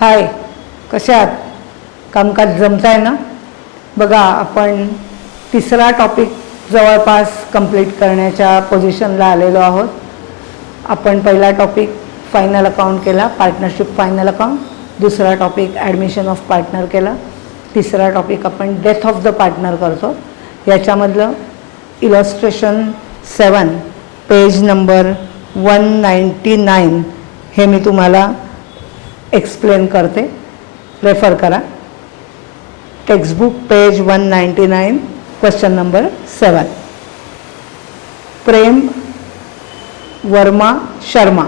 हाय, कसे आहात? कामकाज जमताय ना? बघा, आपण तिसरा टॉपिक जवळपास कंप्लीट करण्याच्या पोझिशनला आलेलो आहोत. आपण पहिला टॉपिक फायनल अकाउंट केला, पार्टनरशिप फायनल अकाउंट. दुसरा टॉपिक ॲडमिशन ऑफ पार्टनर केला. तिसरा टॉपिक आपण डेथ ऑफ द पार्टनर करतो. याच्यामधलं इलस्ट्रेशन 7 पेज नंबर 199 हे मी तुम्हाला एक्सप्लेन करते. रेफर करा. Textbook page 199 question number 7. Prem Verma Sharma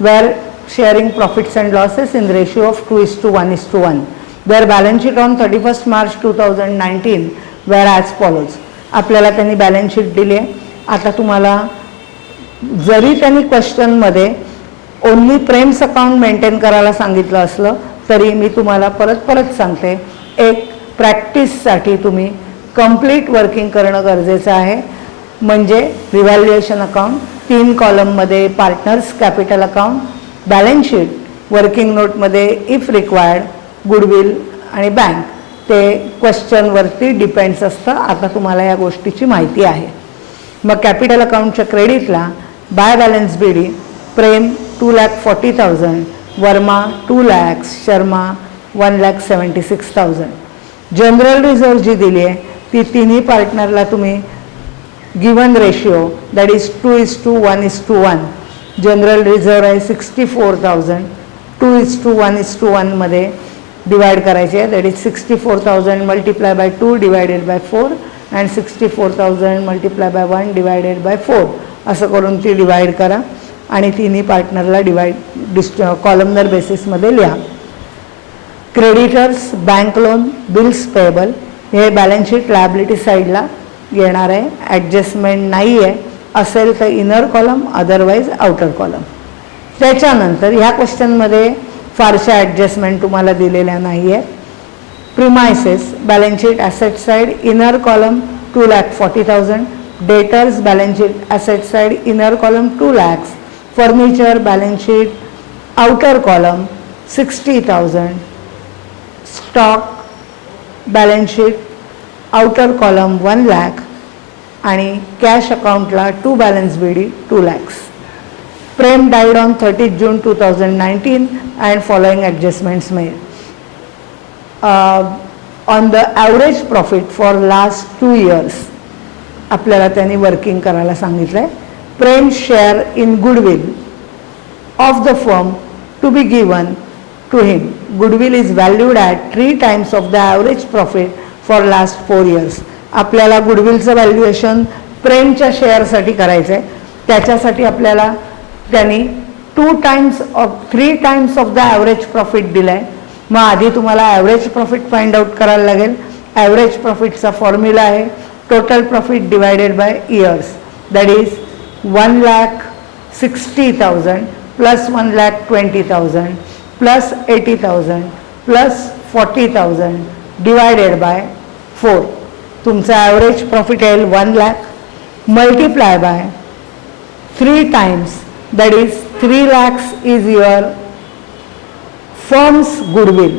were sharing profits and losses in ratio of 2:1:1. Their balance sheet on 31st March 2019 were as follows. आपल्याला त्यांनी balance sheet दिली आहे. आता तुम्हाला जरी त्यांनी क्वेश्चनमध्ये ओनली प्रेम्स अकाउंट मेंटेन करायला सांगितलं असलं तरी मी तुम्हाला परत सांगते, एक प्रॅक्टिससाठी तुम्ही कंप्लीट वर्किंग करणं गरजेचं आहे. म्हणजे रिव्हॅल्युएशन अकाउंट 3 कॉलममध्ये, partners capital account, balance sheet, working नोटमध्ये इफ रिक्वायर्ड, गुडविल आणि बँक. ते क्वेश्चनवरती डिपेंड्स असतं. आता तुम्हाला या गोष्टीची माहिती आहे. मग कॅपिटल अकाउंटच्या क्रेडिटला by balance B D Prem 2,40,000, Verma 2 lakhs, Sharma 1,76,000. General reserve जी दिली आहे ती तिन्ही पार्टनरला तुम्ही given ratio that is 2:1:1. General reserve आहे 64,000. 2:1:1 मध्ये डिवाइड करायचे आहे. That is 64,000 multiply by 2 divided by 4 and 64,000 multiply by 1 divided by 4 असं करून ती डिवाइड करा आणि तिन्ही पार्टनरला कॉलमनर बेसिसमध्ये लिहा. Creditors, bank loan, bills payable हे बॅलन्स शीट लायबिलिटी साईडला येणार आहे. ॲडजस्टमेंट नाही आहे असेल तर inner column, otherwise outer column. त्याच्यानंतर ह्या क्वेश्चनमध्ये फारशा ॲडजस्टमेंट तुम्हाला दिलेल्या नाही आहेत. Premises balance sheet asset side inner column 2,40,000. Debtors balance sheet asset side inner column 2 lakhs. Furniture balance sheet outer column 60,000. Stock balance sheet outer column 1 lakh आणि cash अकाउंटला to balance B D 2 lakhs. Prem died on 30th June 2019 and following adjustments made. On the average profit for last 2 years आपल्याला त्यांनी working करायला सांगितलं आहे. Prem share in goodwill of the firm to be given to him. Goodwill is valued at 3 times of the average profit for last 4 years. आपल्याला गुडविलचं valuation प्रेमच्या शेअरसाठी करायचं आहे. त्याच्यासाठी आपल्याला त्यांनी 3 times of the average profit दिलं आहे. मग आधी तुम्हाला ॲव्हरेज प्रॉफिट फाइंड आउट करायला लागेल. ॲव्हरेज प्रॉफिटचा फॉर्म्युला आहे total profit divided by years. That is 1,60,000 plus 1,20,000 plus 80,000 plus 40,000 divided by 4. तुमचा ॲव्हरेज प्रॉफिट येईल 1 lakh multiply by 3 times. That is 3 lakhs is your firms goodwill.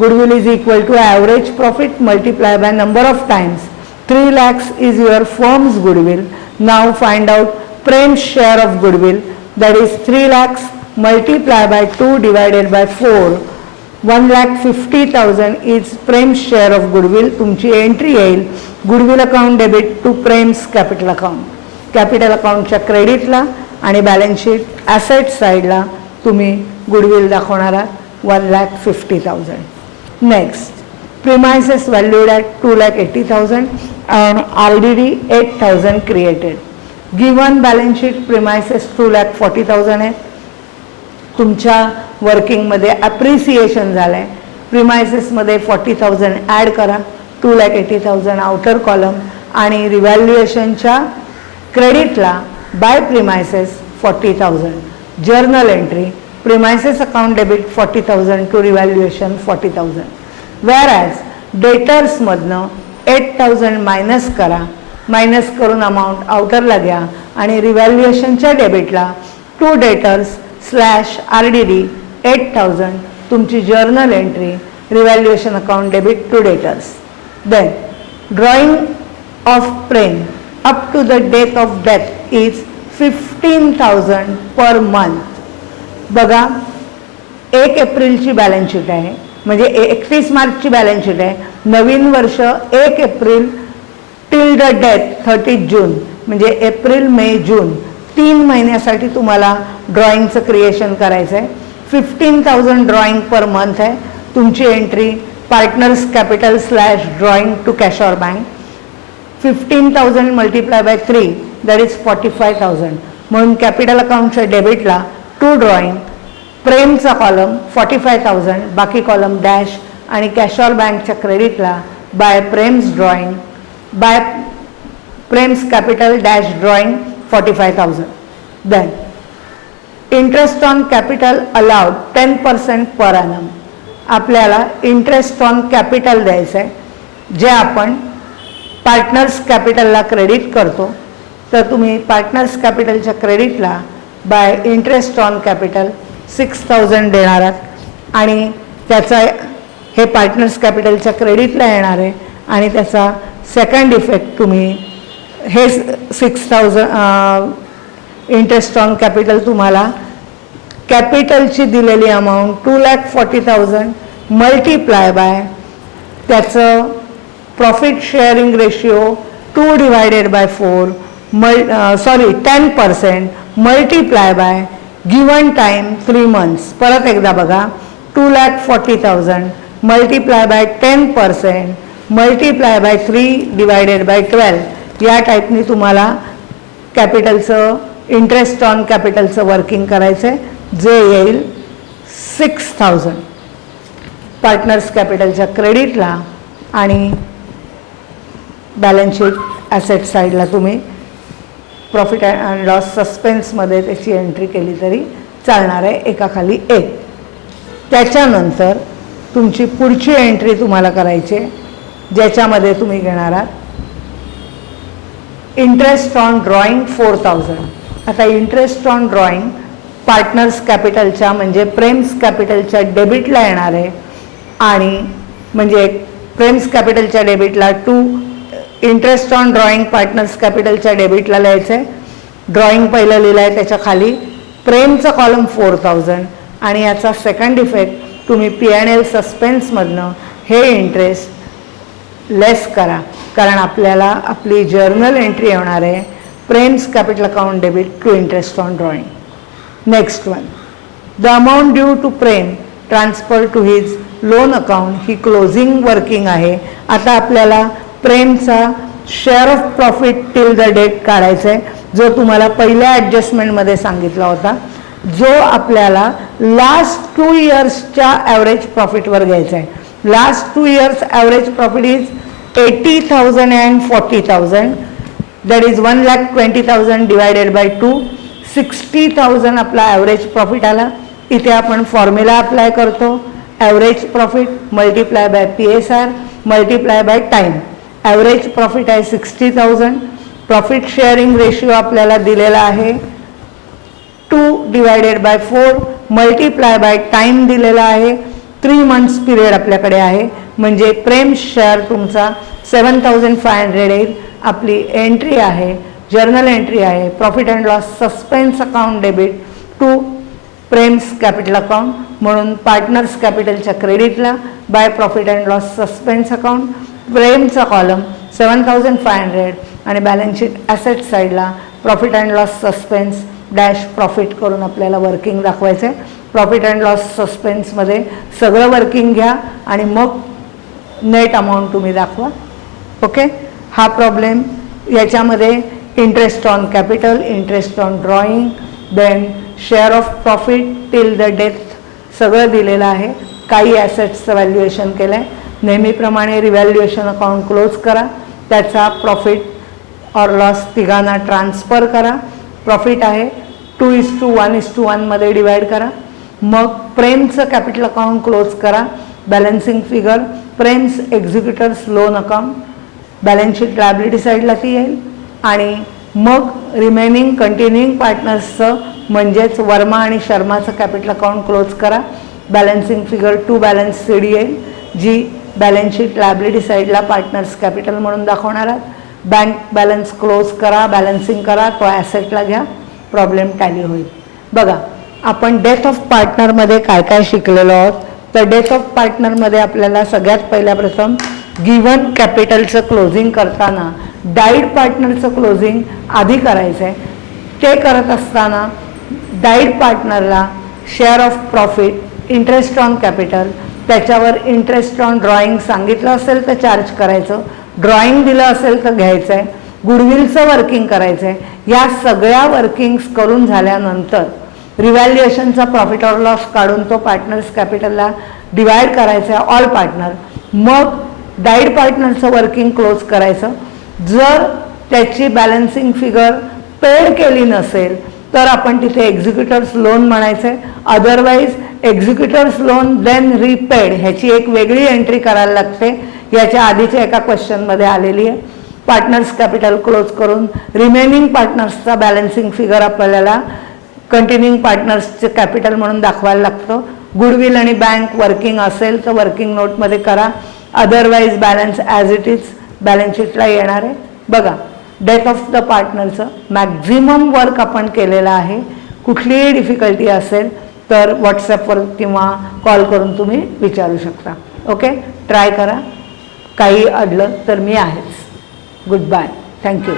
Goodwill is equal to average profit multiplied by number of times. 3 lakhs is your firm's goodwill. Now find out Prem's share of goodwill. That is 3 lakhs multiplied by 2 divided by 4. 1,50,000 is Prem's share of goodwill. तुमची entry येईल goodwill account debit to Prem's capital account. Capital अकाउंटच्या क्रेडिटला आणि balance sheet asset साईडला तुम्ही goodwill दाखवणार आहात 1,50,000. Next, premises valued at 2,80,000 and RDD 8,000 created. Given balance sheet premises 2,40,000 आहे. तुमच्या वर्किंगमध्ये ॲप्रिसिएशन झालं आहे. प्रिमायसेसमध्ये 40,000 ॲड करा. 2,80,000 आउटर कॉलम आणि रिव्हॅल्युएशनच्या क्रेडिटला by premises 40,000. Journal entry premises account debit 40,000 to revaluation 40,000. Whereas debtors मधनं 8,000 मायनस करा. मायनस करून अमाऊंट आउटरला घ्या आणि रिव्हॅल्युएशनच्या डेबिटला टू डेटर्स स्लॅश RDD 8,000 तुमची journal entry revaluation account debit to debtors. Then drawing of Prem up to the date of death is 15,000 per month. बघा 1 एप्रिलची balance sheet आहे, म्हणजे 31 मार्चची बॅलन्स शीट आहे. नवीन वर्ष 1 एप्रिल टिल द डेथ 30 जून, म्हणजे April May जून 3 महिन्यासाठी तुम्हाला ड्रॉइंगचं creation करायचं आहे. 15,000 ड्रॉइंग पर मंथ आहे. तुमची entry partners capital / drawing to cash or bank. 15,000 multiply by 3 that is 45,000. म्हणून कॅपिटल अकाउंटच्या डेबिटला टू ड्रॉइंग, प्रेमचा कॉलम 45,000, बाकी कॉलम डॅश, आणि कॅश ऑर बँकच्या क्रेडिटला by Prem's drawing, by Prem's capital dash drawing 45,000. Then interest on capital allowed 10% per annum. आपल्याला interest on capital द्यायचं आहे, जे आपण पार्टनर्स कॅपिटलला क्रेडिट करतो. तर तुम्ही पार्टनर्स कॅपिटलच्या क्रेडिटला बाय इंटरेस्ट ऑन कॅपिटल 6,000 देणार आहात, आणि त्याचा हे पार्टनर्स कॅपिटलच्या क्रेडिटला येणार आहे, आणि त्याचा सेकंड इफेक्ट तुम्ही हे 6,000 इंटरेस्ट ऑन कॅपिटल तुम्हाला कॅपिटलची दिलेली अमाऊंट 2,40,000 मल्टिप्लाय बाय त्याचं profit sharing ratio 2/4 10% multiply by given time 3 months. परत एकदा बघा 2,40,000 मल्टिप्लाय बाय 10% मल्टिप्लाय बाय 3/12 या टाईपनी तुम्हाला कॅपिटलचं इंटरेस्ट ऑन कॅपिटलचं वर्किंग करायचं आहे, जे येईल 6,000 पार्टनर्स कॅपिटलच्या क्रेडिटला, आणि बॅलन्स शीट ॲसेट साईडला तुम्ही प्रॉफिट अँड लॉस सस्पेन्समध्ये त्याची एंट्री केली तरी चालणार आहे, एकाखाली एक. त्याच्यानंतर तुमची पुढची एंट्री तुम्हाला करायची आहे, ज्याच्यामध्ये तुम्ही घेणार आहात इंटरेस्ट ऑन ड्रॉइंग 4,000. आता इंटरेस्ट ऑन ड्रॉइंग पार्टनर्स कॅपिटलच्या म्हणजे प्रेम्स कॅपिटलच्या डेबिटला येणार आहे, आणि म्हणजे प्रेम्स कॅपिटलच्या डेबिटला इंटरेस्ट ऑन ड्रॉइंग पार्टनर्स कॅपिटलच्या डेबिटला लिहायचं आहे. ड्रॉइंग पहिलं लिहिलं आहे, त्याच्या खाली प्रेमचं कॉलम 4,000, आणि याचा सेकंड इफेक्ट तुम्ही P&L सस्पेन्समधनं हे इंटरेस्ट लेस करा, कारण आपल्याला आपली जर्नल एंट्री येणार आहे Prem's capital account debit to interest on drawing. Next one, the amount due to Prem transfer to his loan account. ही क्लोजिंग वर्किंग आहे. आता आपल्याला प्रेमचा share of profit till the date काढायचा आहे, जो तुम्हाला पहिल्या ॲडजस्टमेंटमध्ये सांगितला होता, जो आपल्याला लास्ट 2 yearsच्या ॲव्हरेज प्रॉफिटवर घ्यायचा आहे. Last 2 years average profit is 80,000 and 40,000, that is 1,20,000 divided by 2, 60,000 आपला ॲव्हरेज प्रॉफिट आला. इथे आपण फॉर्म्युला अप्लाय करतो, average profit multiply by PSR multiply by time. Average profit आहे 60,000. प्रॉफिट शेअरिंग रेशिओ आपल्याला दिलेला आहे 2/4 मल्टिप्लाय बाय टाईम दिलेला आहे 3 months पिरियड आपल्याकडे आहे, म्हणजे प्रेम शेअर तुमचा 7,500 येईल. आपली एंट्री आहे, जर्नल एंट्री आहे profit and loss suspense account debit to Prem's capital account, म्हणून पार्टनर्स कॅपिटलच्या क्रेडिटला by profit and loss suspense account, प्रेमचा कॉलम 7,500, आणि बॅलन्स शीट ॲसेट साईडला profit and loss suspense dash profit करून आपल्याला वर्किंग दाखवायचं आहे. प्रॉफिट अँड लॉस सस्पेन्समध्ये सगळं वर्किंग घ्या आणि मग नेट अमाऊंट तुम्ही दाखवा. ओके, हा प्रॉब्लेम याच्यामध्ये interest on capital, interest on drawing, then share of profit till the death सगळं दिलेलं आहे. काही ॲसेट्सचं व्हॅल्युएशन केलं आहे. नेहमीप्रमाणे रिव्हॅल्युएशन अकाउंट क्लोज करा, त्याचा प्रॉफिट ऑर लॉस तिघांना ट्रान्सफर करा. प्रॉफिट आहे 2:1:1 मध्ये डिवाइड करा. मग प्रेमचं कॅपिटल अकाउंट क्लोज करा. Balancing figure Prem's executors loan account, balance sheet liability साईडला ती येईल. आणि मग रिमेनिंग कंटिन्युइंग पार्टनर्सचं म्हणजेच वर्मा आणि शर्माचं कॅपिटल अकाउंट क्लोज करा. Balancing figure to balance C D येईल, जी बॅलन्स शीट लायबिलिटी साईडला पार्टनर्स कॅपिटल म्हणून दाखवणार आहात. बँक बॅलन्स क्लोज करा, बॅलन्सिंग करा, तो ॲसेटला घ्या, प्रॉब्लेम टॅली होईल. बघा, आपण डेथ ऑफ पार्टनरमध्ये काय काय शिकलेलो आहोत. तर डेथ ऑफ पार्टनरमध्ये आपल्याला सगळ्यात पहिल्या प्रथम गिवन कॅपिटलचं क्लोजिंग करताना डाईड पार्टनरचं क्लोजिंग आधी करायचं आहे. ते करत असताना डाईड पार्टनरला share of profit, interest on capital, त्याच्यावर इंटरेस्ट ऑन ड्रॉइंग सांगितलं असेल तर चार्ज करायचं, ड्रॉइंग दिलं असेल तर घ्यायचं आहे, गुडविलचं वर्किंग करायचं आहे. या सगळ्या वर्किंग्स करून झाल्यानंतर रिव्हॅल्युएशनचा प्रॉफिट ऑर लॉस काढून तो पार्टनर्स कॅपिटलला डिवाइड करायचा आहे ऑल पार्टनर. मग डाईड पार्टनरचं वर्किंग क्लोज करायचं. जर त्याची बॅलन्सिंग फिगर पेड केली नसेल तर आपण तिथे एक्झिक्युटर्स लोन म्हणायचं आहे. अदरवाईज एक्झिक्युटर्स लोन देन रिपेड ह्याची एक वेगळी एंट्री करायला लागते. याच्या आधीच्या एका क्वेश्चनमध्ये आलेली आहे. पार्टनर्स कॅपिटल क्लोज करून रिमेनिंग पार्टनर्सचा बॅलन्सिंग फिगर आपल्याला कंटिन्युइंग पार्टनर्सचे कॅपिटल म्हणून दाखवायला लागतं. गुडविल आणि बँक वर्किंग असेल तर वर्किंग नोटमध्ये करा, otherwise balance as it is balance शीटला येणार आहे. बघा, डेथ ऑफ द पार्टनरचं मॅक्झिमम वर्क आपण केलेलं आहे. कुठलीही डिफिकल्टी असेल तर व्हॉट्सॲपवर किंवा कॉल करून तुम्ही विचारू शकता. ओके, ट्राय करा. काही अडलं तर मी आहेच. Goodbye, thank you.